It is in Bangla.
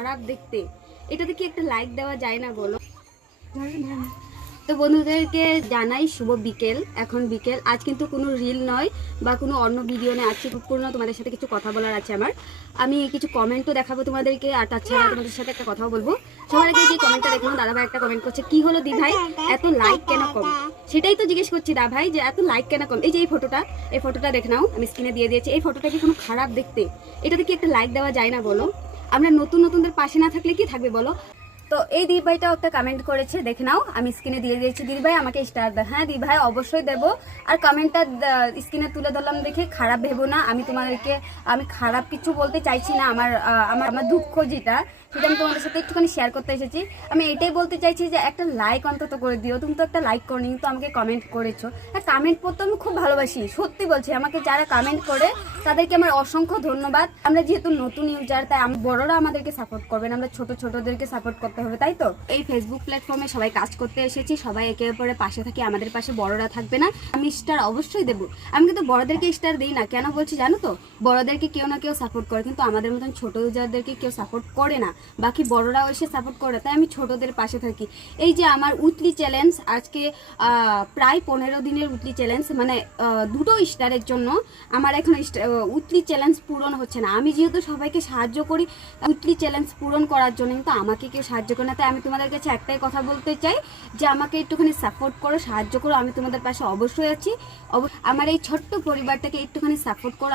খারাপ দেখতে, এটাতে কি একটা লাইক দেওয়া যায় না বলো? তো বন্ধুদেরকে জানাই শুভ বিকেল। এখন বিকেল, আজ কিন্তু কোনো রিল নয় বা কোনো অন্য ভিডিও নেই, আজকে পূর্ণ তোমাদের সাথে কিছু কথা বলার আছে আমার। আমি কিছু কমেন্টও দেখাবো তোমাদেরকে, আর তাছাড়া তোমাদের সাথে একটা কথাও বলবো। সবার আগে যে কমেন্টটা দেখলাম, দাদাভাই একটা কমেন্ট করছে, কি হলো দি ভাই এত লাইক কেন কম? সেটাই তো জিজ্ঞেস করছি দা ভাই, যে এত লাইক কেন কম? এই যে এই ফটোটা দেখে নাও, আমি স্ক্রিনে দিয়ে দিয়েছি। এই ফটোটা কি কোনো খারাপ দেখতে? এটাতে কি একটা লাইক দেওয়া যায় না বলো? আমরা নতুনদের পাশে না থাকলে কি থাকবে বলো? তো এই দিদি ভাইটাও একটা কমেন্ট করেছে, দেখে নাও, আমি স্ক্রিনে দিয়ে দিয়েছি। দিদি ভাই আমাকে স্টার দাও। হ্যাঁ দিদি ভাই অবশ্যই দেবো। আর কমেন্টটা স্ক্রিনে তুলে ধরলাম দেখে খারাপ ভেবো না, আমি খারাপ কিছু বলতে চাইছি না। আমার দুঃখ যেটা, সেটা আমি তোমাদের সাথে একটুখানি শেয়ার করতে এসেছি। আমি এটাই বলতে চাইছি যে একটা লাইক অন্তত করে দিও। তুমি তো একটা লাইক করনি, কিন্তু আমাকে কমেন্ট করেছো। আর কমেন্ট করতে আমি খুব ভালোবাসি, সত্যি বলছি। আমাকে যারা কমেন্ট করে তাদেরকে আমার অসংখ্য ধন্যবাদ। আমরা যেহেতু নতুন ইউজার, তাই বড়রা আমাদেরকে সাপোর্ট করবেন, আমরা ছোটদেরকে সাপোর্ট করতে হবে, তাই তো? এই ফেসবুক প্ল্যাটফর্মে সবাই কাজ করতে এসেছি, সবাই একে অপরের পাশে থাকি, আমাদের পাশে বড়রা থাকবে না? আমি স্টার অবশ্যই দেবো। আমি কিন্তু বড়দেরকে স্টার দিই না, কেন বলছি জানো তো? বড়দেরকে কেউ না কেউ সাপোর্ট করে, কিন্তু আমাদের মতন ছোট ইউজারদেরকে কেউ সাপোর্ট করে না। বাকি বড়রাও এসে সাপোর্ট করে, তাই আমি ছোটদের পাশে থাকি। এই যে আমার উইকলি চ্যালেঞ্জ, আজকে প্রায় 15 দিনের উইকলি চ্যালেঞ্জ, মানে 2টো স্টারের জন্য আমার এখন উইকলি চ্যালেঞ্জ পূরণ হচ্ছে না। আমি যেহেতু সবাইকে সাহায্য করি উইকলি চ্যালেঞ্জ পূরণ করার জন্য, কিন্তু আমাকে কেউ সাহায্য করে না। তাই আমি তোমাদের কাছে একটাই কথা বলতে চাই, যে আমাকে একটুখানি সাপোর্ট করো, সাহায্য করো। আমি তোমাদের পাশে অবশ্যই আছি। আমার এই ছোট্ট পরিবারটাকে একটুখানি সাপোর্ট করো।